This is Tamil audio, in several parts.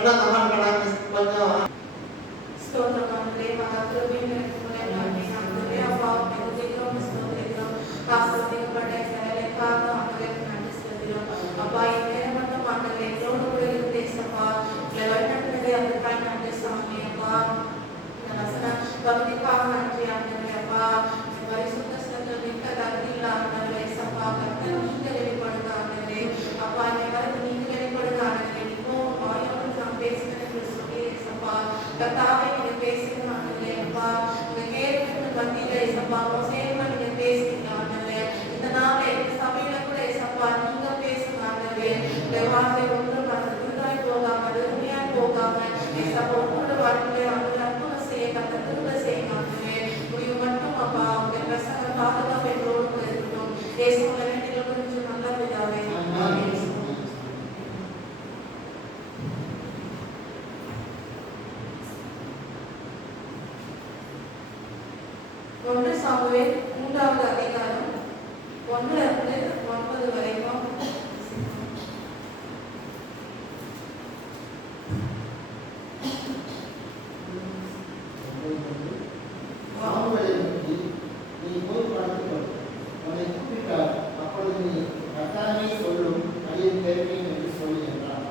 ஆனா நம்ம கொஞ்சம் స్తోత్రమండి మా దగ్గర మేము అందరే అబ్బా మేము దిగం స్తోత్రం కాస్త బట్టే సరే కాదు అమ్మగే నడిస్తదిలో అబ్బా ఇనే మత మాటలే లోడు కూడా దేశపా లెవెన్నట్టే అందుకై నడిస్తాము అబ్బా నరసన భక్తి కావాలంటే అంటే అబ్బా పరిశుద్ధ స్థితిలో దగ్గరలా ఉన్నదే సపా కర్తను ఇంకలే పడగానే అబ్బా నేను ఇంకలే పడగానే నీకు ఆయనను సంపేసిన క్రిస్తుని సపా కతావే பேசுகிறாங்களே அப்பா இந்த கேள்விக்கு மத்தியில ஏசப்பா மோசேமா நீங்க பேசுகிறாங்களே இந்த நாளே இந்த சபையில கூட ஏசப்பா நீங்க பேசுகிறாங்களே வார்த்தை ஒன்று மறந்துடாய் போகாம வெறுமையாய் போகாம ஏசப்பா உங்களோட வாழ்க்கையில அவங்க அற்புதம் செய்ய கத்தத்துல செய்யறாங்களே முடிவு மட்டும் அப்பா உங்க பிரசங்க பாதுகாப்பு எங்களோடு இருக்கட்டும் தேசத்துல வேண்டிய கொஞ்சம் நல்ல பிதாவே ஒன்று சாமுவேல் 3வது அதிகாரம் 1 to 9 வரைக்கும். சாமுவேலை நோக்கி, நீ போய் படுத்துக்கொள், உன்னை கூப்பிட்டார், அப்பொழுது நீ கர்த்தாவே சொல்லும் அடியேன் கேட்பேன் என்று சொல்லி என்றார்.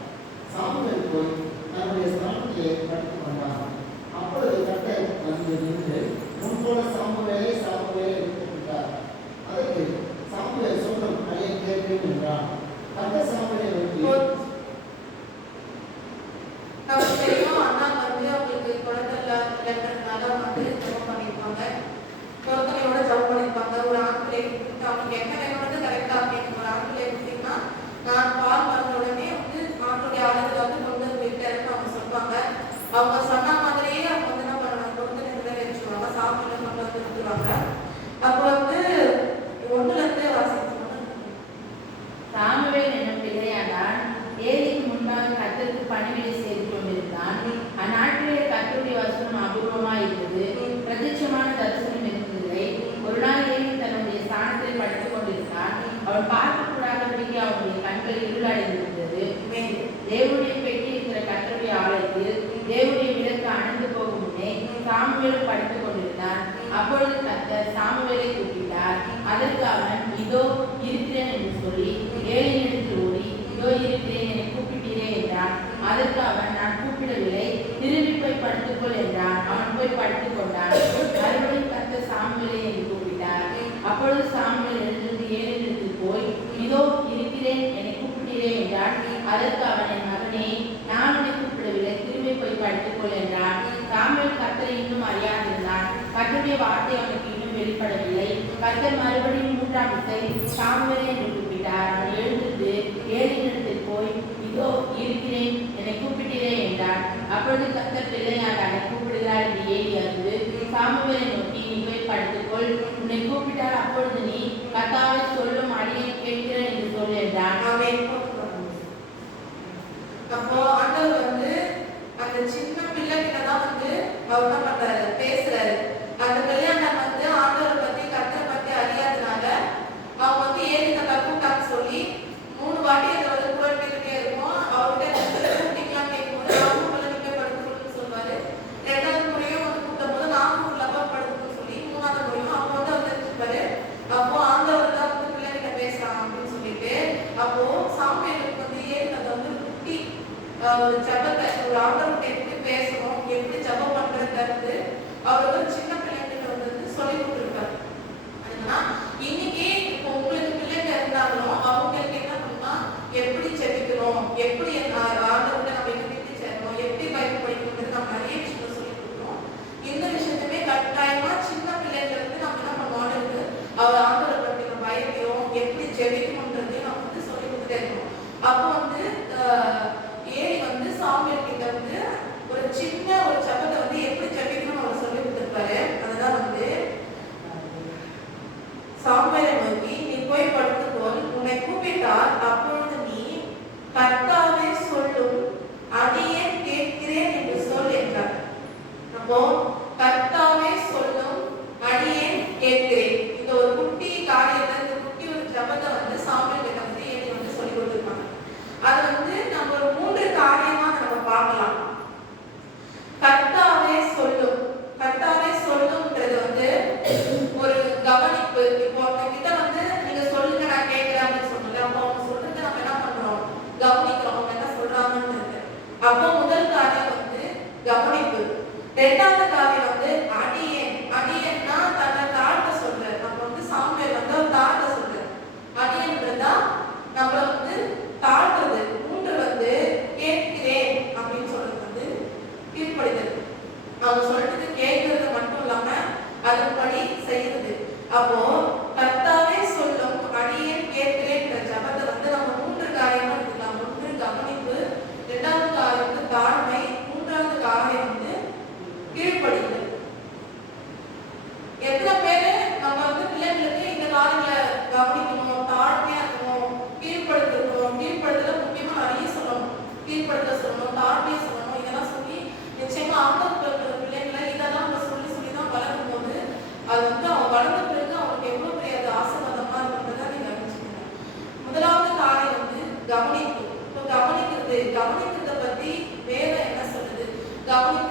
சாமுவேல் போய் தன்னுடைய ஸ்தானத்திலே படுத்துக் கொண்டார். அப்பொழுது கர்த்தர் வந்து நின்று முன்போல சாமுவேலை கூப்பிட்டார். அதற்கு சாமுவேல் சொல்லும் அடியேன் கேட்பேன் என்றார். கர்த்தர் சாமுவேலை நோக்கி, பொறுத்தனையோட ஜப் பண்ணிருப்பாங்க. ஒரு ஆண்களை அவங்க என்ன வேணும் கரெக்டா அப்படின்னு ஒரு ஆண்களை கொடுத்தீங்கன்னா நான் பால் வந்த உடனே வந்து ஆண்களுடைய ஆளுநர் வந்து கொண்டு வந்து விட்டாருன்னு அவங்க சொல்லுவாங்க. அவங்க சொன்ன மாதிரியே அவங்க வந்து என்ன பண்ணுவாங்க, பொறுத்தனை நிறைவேற்றுவாங்க, சாப்பிட்டு கொண்டு வந்து கொடுத்துருவாங்க. அப்போ வந்து 1 வாசிக்கணும். சாமுவேல் என்னும் பிள்ளையானான் ஏலிக்கு முன்பாக கர்த்தருக்கு பணிவிடை செய்து கொண்டிருந்தான். அந்நாட்டிலே கர்த்தருடைய வசனம் அபூர்வமாய் இருந்தது, பிரத்யட்சமான தரிசனம் இருந்ததில்லை. ஒரு நாள் ஏலி தன்னுடைய ஸ்தானத்தில் படுத்துக் கொண்டிருந்தான். அவன் பார்க்கக்கூடாதபடிக்கு அவனுடைய கண்கள் இருளடைந்திருந்தது. தேவனுடைய பெட்டி இருக்கிற கர்த்தருடைய ஆலயத்தில் தேவனுடைய விளக்கு அணைந்து போகும் முன்னே சாமுவேல் படுத்துக் கொண்டிருந்தான். அப்பொழுது கர்த்தர் சாமுவேலை கூப்பிட்டார். அதற்கு அவன் இதோ இருக்கிறேன் என்று சொல்லி ஏலியினிடத்தில் ஓடி, இதோ இருக்கிறேன், என்னை கூப்பிட்டீரே என்றான். அதற்கு அவன் நான் கூப்பிடவில்லை, திரும்பி போய் படுத்துக்கொள் என்றான். அவன் போய் படுத்துக் கொண்டான். மறுபடியும் கர்த்தர் சாமுவேலை என்று கூப்பிட்டார். அப்பொழுது சாமுவேல் எழுந்து ஏலியினிடத்தில் போய், இதோ இருக்கிறேன், என்னை கூப்பிட்டீரே என்றான். அதற்கு அவன் என் மகனே, நான் உன்னை கூப்பிடவில்லை, திரும்பி போய் படுத்துக்கொள் என்றான். சாமுவேல் கர்த்தரை இன்னும் அறியாதிருந்தான். கர்த்தருடைய வார்த்தை அவனுக்கு இன்னும் வெளிப்படவில்லை. கர்த்தர் மறுபடியும் 3ஆம் விசை சாமுவேலை என்று கூப்பிட்டார். அவன் எழுந்து ஏலியினிடத்தில் போய், இதோ இருக்கிறேன், என்னை கூப்பிட்டீரே என்றான். அப்பொழுது கர்த்தர் பிள்ளையாண்டானை கூப்பிடுகிறார் என்று ஏலி அறிந்து சாமுவேலை நோக்கி, நீ போய் படுத்துக்கொள், உன்னை கூப்பிட்டார், அப்பொழுது நீ கர்த்தாவே சொல்லும் அடியேன் கேட்கிறேன் என்று சொல் என்றான். அப்போ ஆண்டவர் வந்து அந்த சின்ன பிள்ளைகிட்ட தான் வந்து அவர் என்ன பண்றாரு, பேசுறாரு. அந்த கல்யாணம் வந்து ஆண்டவரை பத்தி கர்த்தரை பத்தி அறியாதனால அவங்க வந்து ஏறி கூட்டான்னு சொல்லி 3 வாட்டி அதை வந்து குழந்தைகிட்டே இருக்கும். அவர்கிட்ட கூட்டிக்கலாம் கேட்கும்போது நாமும் பழனிப்பே படுத்துக்கணும்னு சொல்லுவாரு. 2வது முறையும் வந்து கூட்டும் போது நாமும் லப்பா படுத்துக்கணும்னு சொல்லி 3வது முறையும் அவங்க வந்து அவர் தெரிஞ்சுப்பாரு. அப்போ ஆண்டவர் தான் வந்து பிள்ளைகிட்ட பேசுறாங்க அப்படின்னு சொல்லிட்டு அப்போ சாமுவேலுக்கு வந்து ஏறி அதை வந்து குட்டி ஒரு ஜபத்தை ஒரு ஆண்டவர்கிட்ட எப்படி பேசணும், எப்படி ஜபம் பண்றது அவர் ஒரு சின்ன பிள்ளைகிட்ட வந்து சொல்லி கொடுத்துருக்காரு. அதுனா இன்னைக்கு இப்போ உங்களுக்கு பிள்ளைங்க இருந்தாலும் அவங்களுக்கு என்ன பண்ணா எப்படி ஜெபிக்கணும், எப்படி ஆண்டவர்கிட்ட நம்ம எப்படி சேரணும், எப்படி பைபிள் படிக்கணும்ன்றது நம்ம நிறைய விஷயங்கள் சொல்லி கொடுக்குறோம். இந்த விஷயத்தையுமே கட்டாயமா சின்ன பிள்ளைங்களுக்கு நம்ம என்ன பண்ணுவோம்னு அவர் ஆண்டவரை பற்றின பயத்தையும் எப்படி ஜெபிக்கணும்ன்றதையும் நம்ம வந்து சொல்லி கொடுத்துட்டே இருக்கணும். அப்போ வந்து ஏலி வந்து சாமுவேல் கிட்ட வந்து ஒரு சின்ன ஒரு ஜபத்தை வந்து எப்படி ஜபிக்கணும்னு அவர் சொல்லி கொடுத்துருப்பாரு. அதுதான் வந்து சாமுவேலை நோக்கி, நீ போய் படுத்துக்கொள், உன்னை கூப்பிட்டார், அப்பொழுது நீ கர்த்தாவே சொல்லும் அடியேன் கேட்கிறேன் என்று சொல் என்றார். அப்போ கர்த்தாவே சொல்லும் அடியேன் கேட்கிறேன், இந்த ஒரு குட்டி காரியத்தை, இந்த குட்டி ஒரு ஜபத்தை வந்து சாமுவேல் கிட்ட வந்து ஏலி வந்து சொல்லி கொடுத்துருப்பாங்க. அது வந்து நம்ம ஒரு 3 காரியமா நம்ம பார்க்கலாம். சொல்லுது? கவனிக்கிறத பத்தி வேதம் என்ன சொல்லுது? கவனிக்க